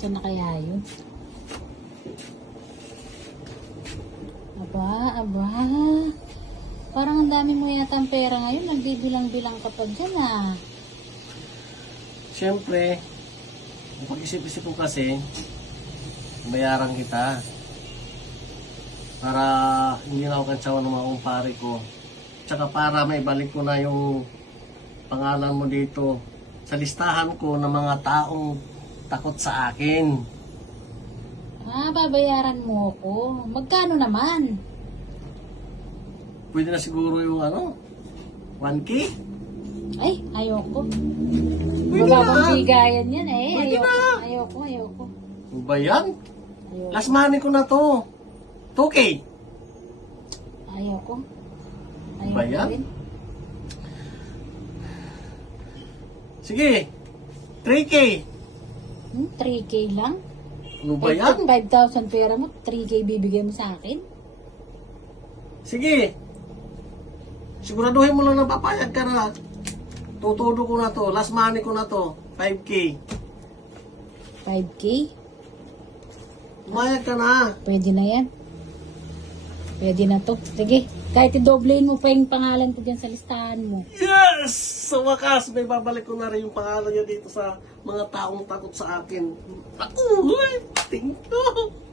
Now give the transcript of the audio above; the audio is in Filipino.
Saan na kaya yun? Aba. Parang ang dami mo yata ang pera ngayon. Nagbibilang-bilang ka pa dyan ah. Siyempre, pag-isip-isip ko kasi, bayaran kita. Para hindi na ako kantsawan ng mga kumpare ko. Tsaka para may balik ko na yung pangalan mo dito sa listahan ko ng mga taong takot sa akin. Babayaran mo ko. Magkano naman? Pwede na siguro yung 1K? Ay, ayoko. Pwede Babang na. bigayan yan eh. Pwede na. Ayoko. Ano ba yan? Ayoko. Last money ko na to. 2K. Ayoko. Ba yan? Rin. Sige. 3K. 3K lang? Ano ba yan? 5,000 pera mo, 3K bibigay mo sa akin? Sige. Siguraduhin mo lang na papayag ka na. Tutudo ko na to. Last money ko na to. 5K. 5K? Pumayag ka na. Pwede na yan. Pwede na to. Sige, kahit i-doblein mo pa yung pangalan ko dyan sa listahan mo. Yes! Sa wakas, may babalik ko na rin yung pangalan niya dito sa mga taong takot sa akin. Ako! Thank you!